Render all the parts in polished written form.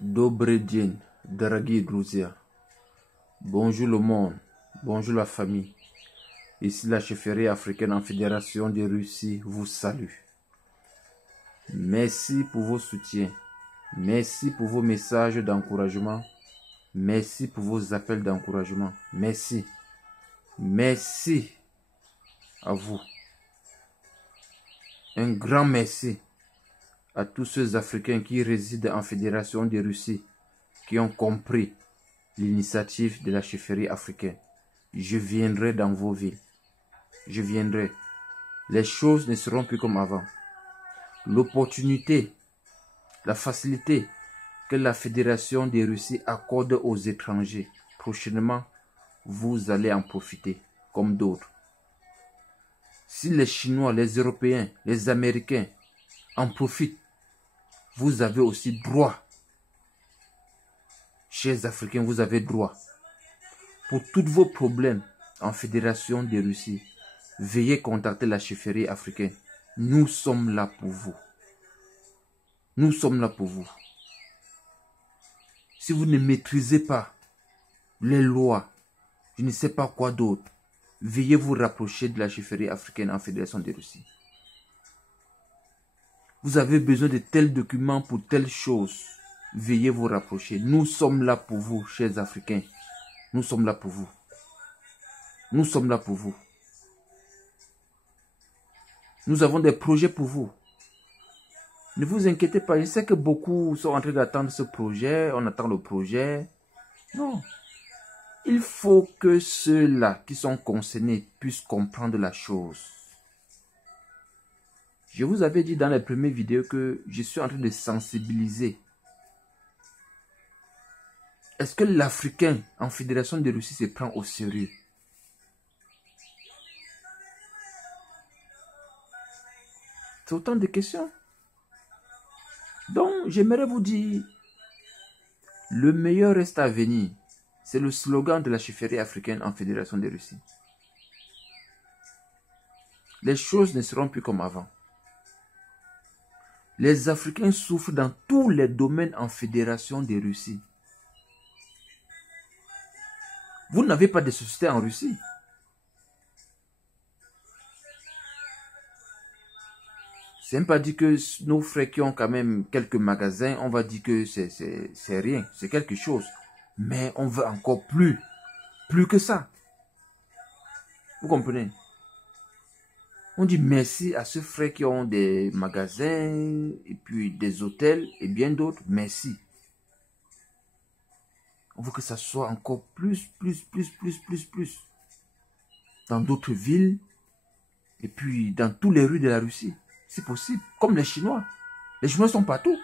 Добрый день, дорогие друзья. Bonjour le monde, bonjour la famille. Ici la chefferie africaine en Fédération de Russie vous salue. Merci pour vos soutiens. Merci pour vos messages d'encouragement. Merci pour vos appels d'encouragement. Merci. Merci à vous. Un grand merci à tous ceux Africains qui résident en Fédération de Russie, qui ont compris l'initiative de la chefferie africaine. Je viendrai dans vos villes. Je viendrai. Les choses ne seront plus comme avant. L'opportunité, la facilité que la Fédération de Russie accorde aux étrangers, prochainement, vous allez en profiter, comme d'autres. Si les Chinois, les Européens, les Américains en profitent, vous avez aussi droit. Chers Africains, vous avez droit. Pour tous vos problèmes en Fédération de Russie, veuillez contacter la chefferie africaine. Nous sommes là pour vous. Nous sommes là pour vous. Si vous ne maîtrisez pas les lois, je ne sais pas quoi d'autre, veuillez vous rapprocher de la chefferie africaine en Fédération de Russie. Vous avez besoin de tels documents pour telle chose. Veuillez vous rapprocher. Nous sommes là pour vous, chers Africains. Nous sommes là pour vous. Nous sommes là pour vous. Nous avons des projets pour vous. Ne vous inquiétez pas. Je sais que beaucoup sont en train d'attendre ce projet. On attend le projet. Non. Il faut que ceux-là qui sont concernés puissent comprendre la chose. Je vous avais dit dans les premières vidéos que je suis en train de sensibiliser. Est-ce que l'Africain en Fédération de Russie se prend au sérieux? C'est autant de questions. Donc, j'aimerais vous dire, le meilleur reste à venir. C'est le slogan de la chefferie africaine en Fédération de Russie. Les choses ne seront plus comme avant. Les Africains souffrent dans tous les domaines en Fédération de Russie. Vous n'avez pas de société en Russie. C'est même pas dit que nos frères qui ont quand même quelques magasins, on va dire que c'est rien, c'est quelque chose. Mais on veut encore plus que ça. Vous comprenez? On dit merci à ceux frères qui ont des magasins, et puis des hôtels, et bien d'autres. Merci. On veut que ça soit encore plus. Dans d'autres villes, et puis dans toutes les rues de la Russie. C'est possible. Comme les Chinois. Les Chinois sont partout.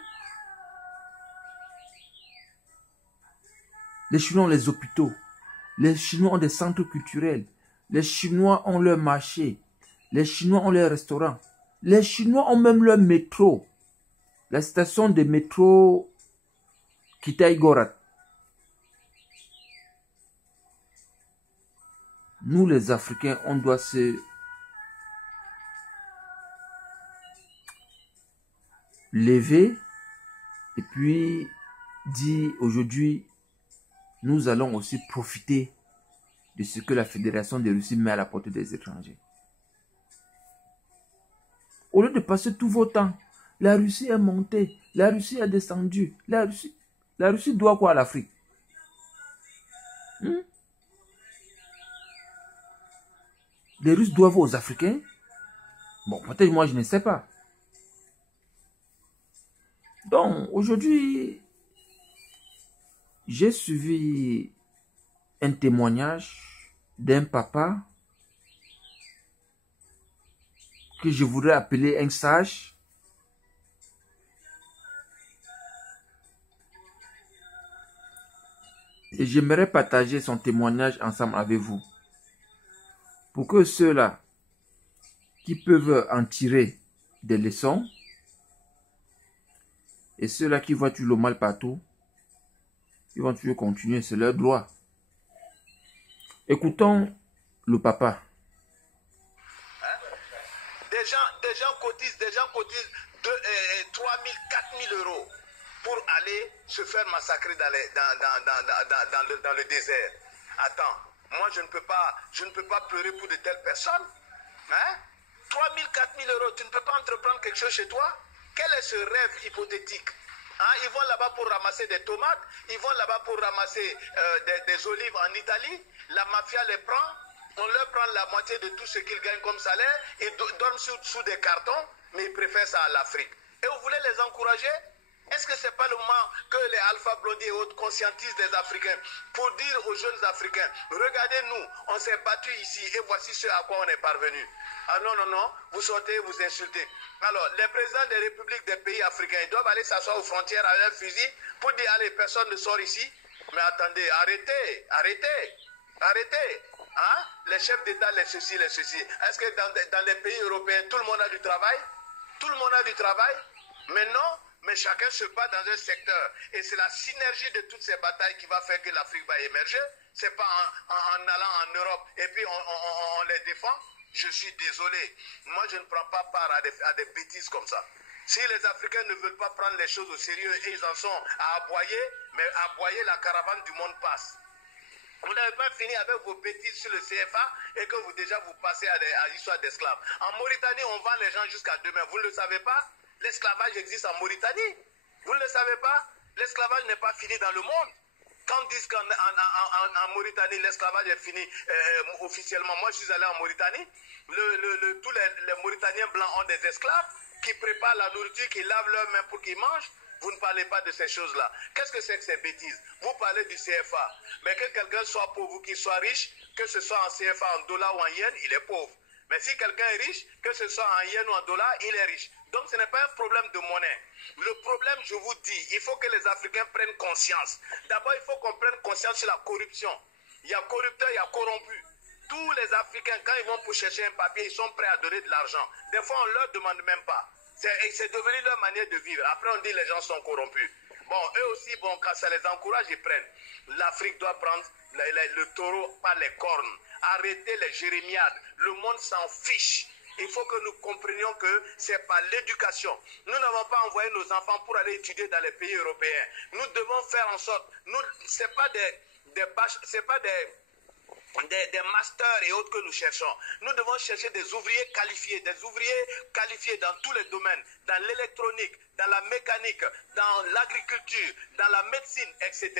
Les Chinois ont les hôpitaux. Les Chinois ont des centres culturels. Les Chinois ont leur marché. Les Chinois ont leurs restaurants. Les Chinois ont même leur métro. La station de métro Kitaï-Gorat. Nous les Africains, on doit se lever et puis dire aujourd'hui, nous allons aussi profiter de ce que la Fédération de Russie met à la portée des étrangers. Au lieu de passer tout votre temps, la Russie est montée, la Russie est descendue, la Russie doit quoi à l'Afrique? Les Russes doivent aux Africains? Bon, peut-être moi je ne sais pas. Donc, aujourd'hui, j'ai suivi un témoignage d'un papa que je voudrais appeler un sage. Et j'aimerais partager son témoignage ensemble avec vous. Pour que ceux-là qui peuvent en tirer des leçons, et ceux-là qui voient le mal partout, ils vont toujours continuer, c'est leur droit. Écoutons le papa. Des gens cotisent 3 000, 4 000 euros pour aller se faire massacrer dans le désert. Attends, moi je ne peux pas pleurer pour de telles personnes. Hein? 3 000, 4 000 euros, tu ne peux pas entreprendre quelque chose chez toi? Quel est ce rêve hypothétique? Hein? Ils vont là-bas pour ramasser des tomates, ils vont là-bas pour ramasser des olives en Italie, la mafia les prend, on leur prend la moitié de tout ce qu'ils gagnent comme salaire, ils dorment sous des cartons, mais ils préfèrent ça à l'Afrique. Et vous voulez les encourager? Est-ce que ce n'est pas le moment que les Alpha Blondy et autres conscientisent des Africains pour dire aux jeunes Africains, regardez-nous, on s'est battu ici et voici ce à quoi on est parvenu. Ah non, non, non, vous sortez, vous insultez. Alors, les présidents des républiques des pays africains, ils doivent aller s'asseoir aux frontières avec leur fusil pour dire, allez, personne ne sort ici. Mais attendez, arrêtez, arrêtez, arrêtez. Hein? Les chefs d'État, les ceci, les ceci. Est-ce que dans les pays européens, tout le monde a du travail? Tout le monde a du travail? Mais non. Mais chacun se bat dans un secteur. Et c'est la synergie de toutes ces batailles qui va faire que l'Afrique va émerger. Ce n'est pas en allant en Europe et puis on les défend. Je suis désolé. Moi, je ne prends pas part à des bêtises comme ça. Si les Africains ne veulent pas prendre les choses au sérieux et ils en sont à aboyer, mais aboyer, la caravane du monde passe. Vous n'avez pas fini avec vos bêtises sur le CFA et que vous passez à l'histoire d'esclaves. En Mauritanie, on vend les gens jusqu'à demain. Vous ne le savez pas? L'esclavage existe en Mauritanie. Vous ne le savez pas? L'esclavage n'est pas fini dans le monde. Quand on dit qu'en Mauritanie, l'esclavage est fini officiellement, moi je suis allé en Mauritanie, tous les Mauritaniens blancs ont des esclaves qui préparent la nourriture, qui lavent leurs mains pour qu'ils mangent. Vous ne parlez pas de ces choses-là. Qu'est-ce que c'est que ces bêtises? Vous parlez du CFA. Mais que quelqu'un soit pauvre ou qu'il soit riche, que ce soit en CFA, en dollars ou en yens, il est pauvre. Mais si quelqu'un est riche, que ce soit en yens ou en dollars, il est riche. Donc ce n'est pas un problème de monnaie. Le problème, je vous dis, il faut que les Africains prennent conscience. D'abord, il faut qu'on prenne conscience sur la corruption. Il y a corrupteur, il y a corrompu. Tous les Africains, quand ils vont pour chercher un papier, ils sont prêts à donner de l'argent. Des fois, on ne leur demande même pas. C'est devenu leur manière de vivre. Après, on dit que les gens sont corrompus. Bon, eux aussi, bon, quand ça les encourage, ils prennent. L'Afrique doit prendre le taureau par les cornes. Arrêtez les jérémiades. Le monde s'en fiche. Il faut que nous comprenions que c'est par l'éducation. Nous n'avons pas envoyé nos enfants pour aller étudier dans les pays européens. Nous devons faire en sorte. Ce n'est pas des masters et autres que nous cherchons. Nous devons chercher des ouvriers qualifiés dans tous les domaines, dans l'électronique, dans la mécanique, dans l'agriculture, dans la médecine, etc.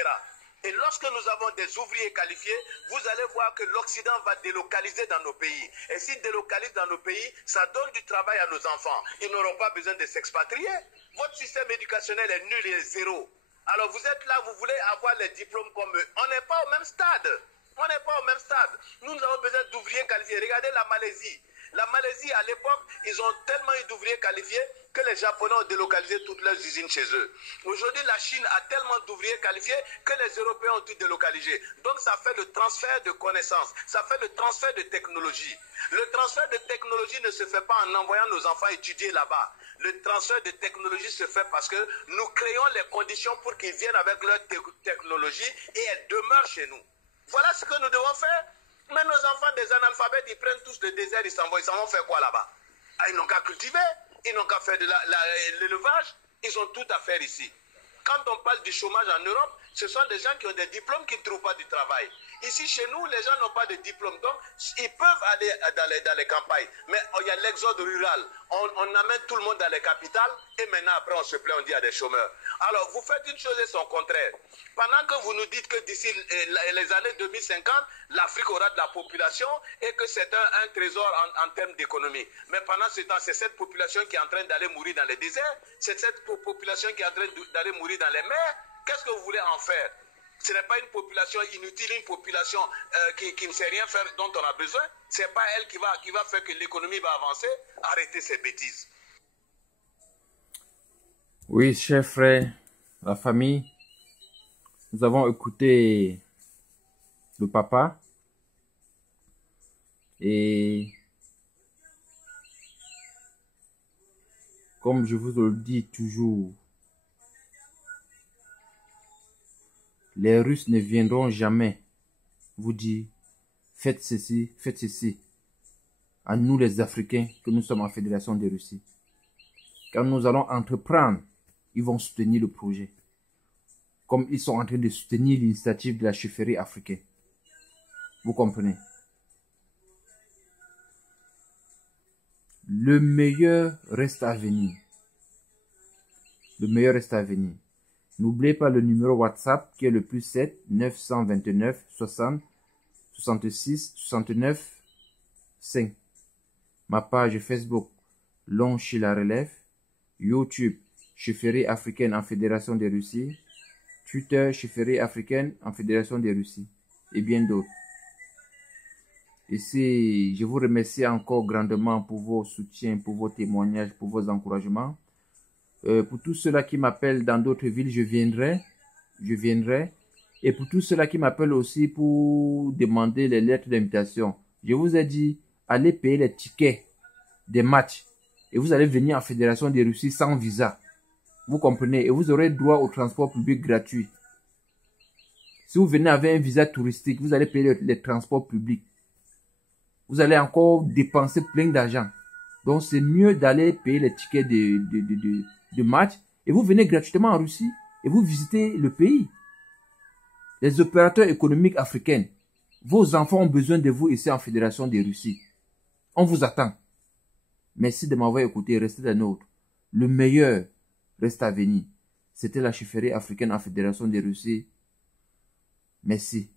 Et lorsque nous avons des ouvriers qualifiés, vous allez voir que l'Occident va délocaliser dans nos pays. Et s'il délocalise dans nos pays, ça donne du travail à nos enfants. Ils n'auront pas besoin de s'expatrier. Votre système éducationnel est nul et zéro. Alors vous êtes là, vous voulez avoir les diplômes comme eux. On n'est pas au même stade. On n'est pas au même stade. Nous avons besoin d'ouvriers qualifiés. Regardez la Malaisie. La Malaisie, à l'époque, ils ont tellement eu d'ouvriers qualifiés que les Japonais ont délocalisé toutes leurs usines chez eux. Aujourd'hui, la Chine a tellement d'ouvriers qualifiés que les Européens ont tout délocalisé. Donc, ça fait le transfert de connaissances. Ça fait le transfert de technologie. Le transfert de technologie ne se fait pas en envoyant nos enfants étudier là-bas. Le transfert de technologie se fait parce que nous créons les conditions pour qu'ils viennent avec leur technologie et elles demeurent chez nous. Voilà ce que nous devons faire. Mais nos enfants des analphabètes, ils prennent tous le désert, ils s'en vont faire quoi là-bas? Ils n'ont qu'à cultiver, ils n'ont qu'à faire de l'élevage, ils ont tout à faire ici. Quand on parle du chômage en Europe, ce sont des gens qui ont des diplômes qui ne trouvent pas du travail. Ici, chez nous, les gens n'ont pas de diplôme. Donc, ils peuvent aller dans les campagnes. Mais il y a l'exode rural. On amène tout le monde dans les capitales. Et maintenant, après, on se plaint, on dit à des chômeurs. Alors, vous faites une chose et son contraire. Pendant que vous nous dites que d'ici les années 2050, l'Afrique aura de la population et que c'est un trésor en termes d'économie. Mais pendant ce temps, c'est cette population qui est en train d'aller mourir dans les déserts. C'est cette population qui est en train d'aller mourir dans les mers. Qu'est-ce que vous voulez en faire? Ce n'est pas une population inutile, une population qui ne sait rien faire, dont on a besoin. Ce n'est pas elle qui va faire que l'économie va avancer. Arrêtez ces bêtises. Oui, chers frères, la famille, nous avons écouté le papa et comme je vous le dis toujours, les Russes ne viendront jamais vous dire faites ceci, faites ceci. À nous les Africains que nous sommes en Fédération de Russie. Quand nous allons entreprendre ils vont soutenir le projet. Comme ils sont en train de soutenir l'initiative de la chefferie africaine. Vous comprenez? Le meilleur reste à venir. Le meilleur reste à venir. N'oubliez pas le numéro WhatsApp qui est le +7 929 60 66 69 5. Ma page Facebook Lonchi la relève. YouTube chefferie africaine en Fédération de Russie. Twitter chefferie africaine en Fédération de Russie. Et bien d'autres. Ici, je vous remercie encore grandement pour vos soutiens, pour vos témoignages, pour vos encouragements. Pour tous ceux-là qui m'appellent dans d'autres villes, je viendrai. Et pour tous ceux-là qui m'appellent aussi pour demander les lettres d'invitation, je vous ai dit, allez payer les tickets des matchs. Et vous allez venir en Fédération de Russie sans visa. Vous comprenez? Et vous aurez droit au transport public gratuit. Si vous venez avec un visa touristique, vous allez payer les transports publics. Vous allez encore dépenser plein d'argent. Donc, c'est mieux d'aller payer les tickets de match. Et vous venez gratuitement en Russie. Et vous visitez le pays. Les opérateurs économiques africains. Vos enfants ont besoin de vous ici en Fédération de Russie. On vous attend. Merci de m'avoir écouté. Restez des nôtres. Le meilleur reste à venir. C'était la chefferie africaine en Fédération de Russie. Merci.